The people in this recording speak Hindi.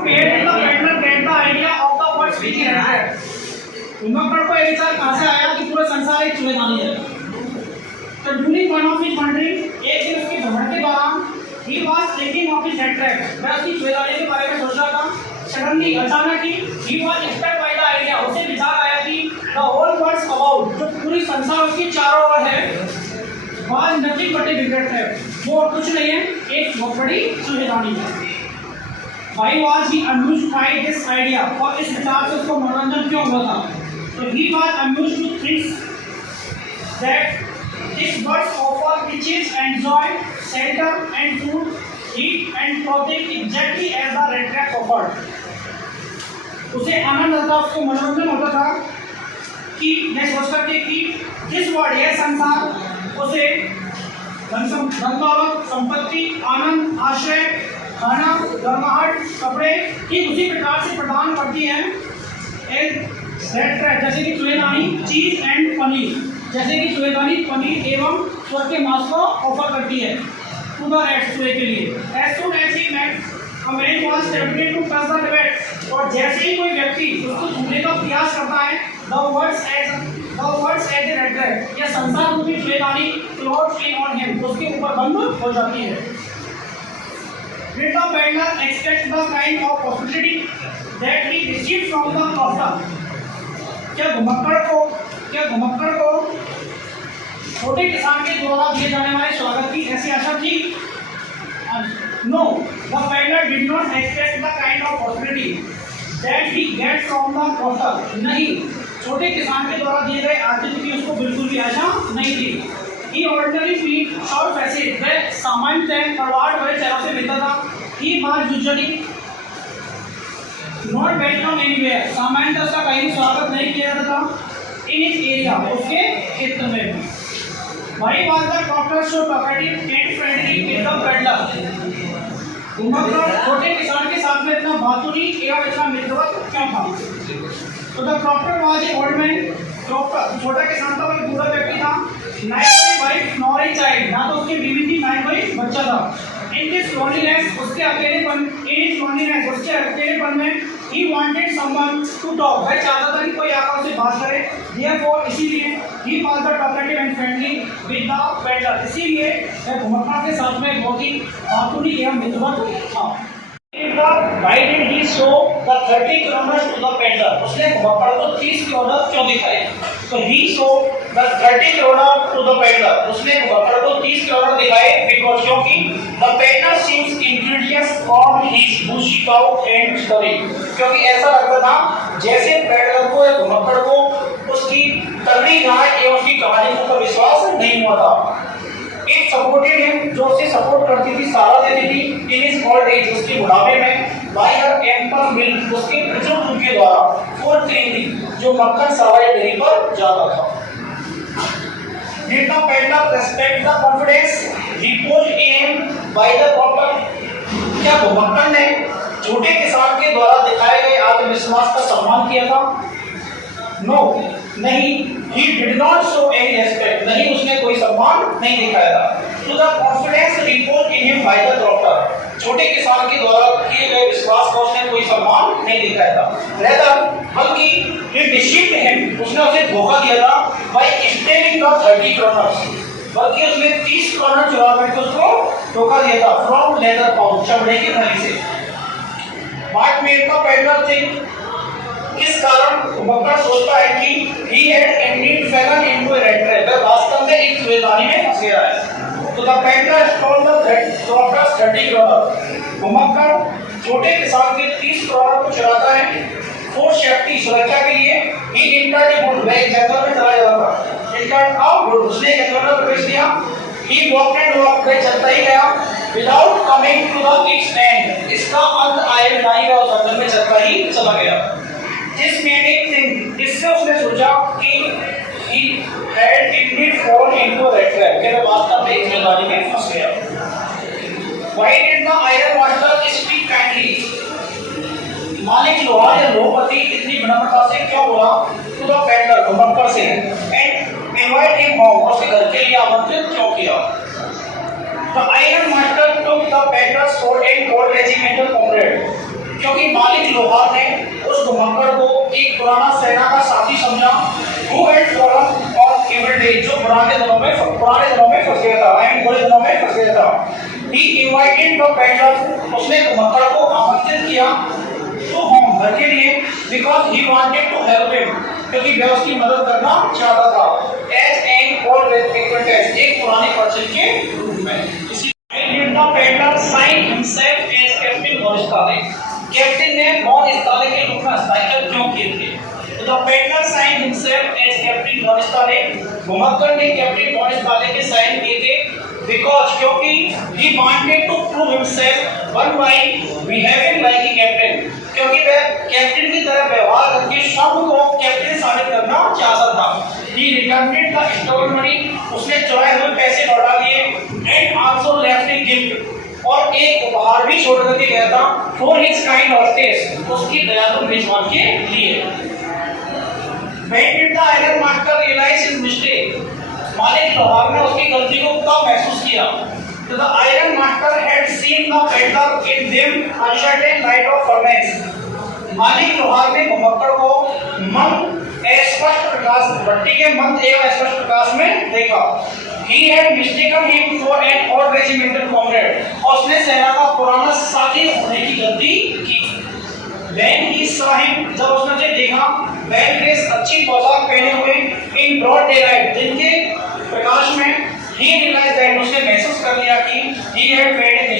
Created the pattern get the idea of the word speaking है। घुमक्कड़ को एक विचार कहाँ से आया कि पूरा संसार एक चूहेदानी है। तो during one of his wondering, एक दिन उसके भ्रमण के दौरान, he was thinking of his head track, वह उसकी चूहेदानी के बारे में सोच रहा था। Suddenly अचानक ही he was struck by the idea, उसे विचार आया कि the whole world about, जो पूरी संसार उसके चारों ओर है, was nothing but a big trap, वो और कुछ नहीं है, एक बहुत बड़ी चूहेदानी है। Why was he amused by this idea? और इस विचार से उसको मनोरंजन क्यों हुआ था? So he was amused to think that these birds offer riches and joy, shelter and food, heat and clothing exactly as the red trap offered. उसे आनंद आता, उसको मनोरंजन होता था कि मैं सोचता था कि जिस वर्ड यह संसार उसे धन दौलत, संपत्ति, आनंद, आश्रय, खाना, गर्माहट, कपड़े ठीक उसी प्रकार से प्रदान करती हैं। जैसे कि चूहेदानी चीज एंड पनीर, जैसे कि चूहेदानी पनीर एवं स्वर्ग के मांस को ऑफर करती है टू द रैट्स, चूहे के लिए। As soon as he met a man was tempted to touch the rat, और जैसे ही कोई व्यक्ति उसको छूने का प्रयास करता है, the words as a red rat, यह संसार रूपी चूहेदानी क्लोज इन ऑन हिम, उसके ऊपर बंद हो जाती है। Did the peddler expect the kind of hospitality that he received from the crofter? क्या घुमक्कड़ को छोटे किसान के द्वारा दिए जाने वाले स्वागत की ऐसी आशा थी? No, the peddler did not expect the kind of hospitality that he get from the crofter. नहीं, छोटे किसान के द्वारा दिए गए आतिथ्य की उसको बिल्कुल भी आशा नहीं थी। He ordinary feet short passage, वह सामान्य प्रवाह भरे चेहरा से मिलता था। He was usually not welcome anywhere, सामान्यतः उसका कहीं स्वागत नहीं किया जाता था। In his area, उसके क्षेत्र में। Why was the crofter so talkative and friendly with the peddler? घुमक्कड़ छोटे किसान के साथ में इतना बहादुरी एवं इतना मित्रवत क्यों था? तो the crofter was a old man, छोटा किसान था, वह बूढ़ा व्यक्ति था। Neither wife nor a child, ना तो उसकी बीवी थी ना ही कोई बच्चा था। In his loneliness, उसके अकेलेपन में he wanted someone to talk, वह चाहता था कि कोई आकर उसे बात करे। Therefore, इसीलिए he was the talkative and friendly with the peddler, इसीलिए वह घुमक्कड़ के साथ में बहुत ही बहादुरी एवं मित्रवत था। Why did he show the 30 kroner to the peddler? उसने घुमक्कड़ को 30 kroner क्यों दिखाए? So he showed the 30 kroner to the peddler. उसने घुमक्कड़ को 30 kroner दिखाए because क्योंकि the peddler seems incredulous on his bushy cow and story. क्योंकि ऐसा लगता था जैसे पेडलर को या घुमक्कड़ को उसकी तगड़ी गाय एवं उसकी कहानी पर विश्वास नहीं हुआ था। एक सपोर्टेड है जो उसे सपोर्ट करती थी, सहारा देती थी इन हिज ओल्ड एज, उसके बुढ़ापे में, बाय हर एम्पल मिल्क, उसके प्रचुर दूध के द्वारा, फॉर क्रीमी, जो मक्खन सवारी डेयरी पर जाता था। Did the peddler respect the confidence reposed in him by the crofter? क्या घुमक्कड़ ने छोटे किसान के द्वारा दिखाए गए आत्मविश्वास का सम्मान किया था? No, नहीं, he did not show any respect, नहीं उसने कोई सम्मान नहीं दिखाया था। To the confidence reposed in him by the crofter, छोटे किसान के द्वारा किए गए विश्वास का उसने कोई सम्मान नहीं दिखाया था। Rather, बल्कि he deceived him, उसने उसे धोखा दिया था by stealing the 30 kroners, बल्कि उसने 30 kroner चुरा करके उसको धोखा दिया था from leather pouch, चमड़े की थैली से। What made the peddler think? किस कारण घुमक्कड़ सोचता है कि he had indeed fallen into a rat trap, वह वास्तव में एक चूहेदानी में फंस गया है। तो the peddler stole the crofter's 30 kroner, घुमक्कड़ छोटे किसान के 30 kroner को चुराता है for safety, सुरक्षा के लिए। he entered a wood, वह एक जंगल में चला जाता था। entered a wood, उसने जंगल में प्रवेश किया। he walked and walked, वह चलता ही गया without coming to the fixed end, इसका अंत आए नहीं, वह जंगल में चलता ही चला गया। This made him think, इससे उसने सोचा कि he had indeed fallen into a rat trap, कि वह वास्तव में एक चूहेदानी में फंस गया। Why did the iron master speak kindly? मालिक लोहार या लोहपति इतनी विनम्रता से क्यों बोला to the peddler, घुमक्कड़ से, and invite him home, उसके घर के लिए आमंत्रित क्यों किया? The iron master took the peddler's sword and called regimental comrade, क्योंकि मालिक लोहार ने उस घुमक्कड़ को एक पुराना सेना का साथी समझा, who had fallen on evil days, जो पुराने दिनों में फंस गया था, बुरे दिनों में फंस गया था। He invited the peddler, उसने घुमक्कड़ को आमंत्रित किया तो होम घर के लिए, because he wanted to help him, क्योंकि वह उसकी मदद करना चाहता था, as an old acquaintance, एक पुराने परिचित के रूप में। इसी the peddler signed himself as Captain Moristale, captain ने मॉरिस्ताले के रूप में हस्ताक्षर क्यों किए थे? तो the peddler signed himself as Captain Moristale, घुमक्कड़ ने कैप्टन मॉरिस्ताले के साइन किए थे because, क्योंकि he wanted to prove himself one by behaving like a captain, क्योंकि वह कैप्टन की तरह व्यवहार करके सब को कैप्टन साबित करना चाहता था। He returned the stolen money, उसने चुराए हुए पैसे लौटा दिए, and also left a gift, और एक उपहार भी छोड़ करके गया था for his kind hostess, उसकी दयालु मेजबान के लिए। When did the iron master realize his mistake? मालिक लोहार ने उसकी गलती को कब महसूस किया? तो the iron master had seen the peddler in dim uncertain light of furnace, मालिक लोहार ने घुमक्कड़ को स्पष्ट प्रकाश, भट्टी के मंद एवं स्पष्ट प्रकाश में देखा। He had mistaken him for an old regimental comrade, और उसने सेना का पुराना साथी होने की गलती की। When he saw him, जब उसने उसे देखा, well dressed, अच्छी पोशाक पहने हुए, in broad daylight, दिन के प्रकाश में, he realized that, उसने महसूस कर लिया कि he had made a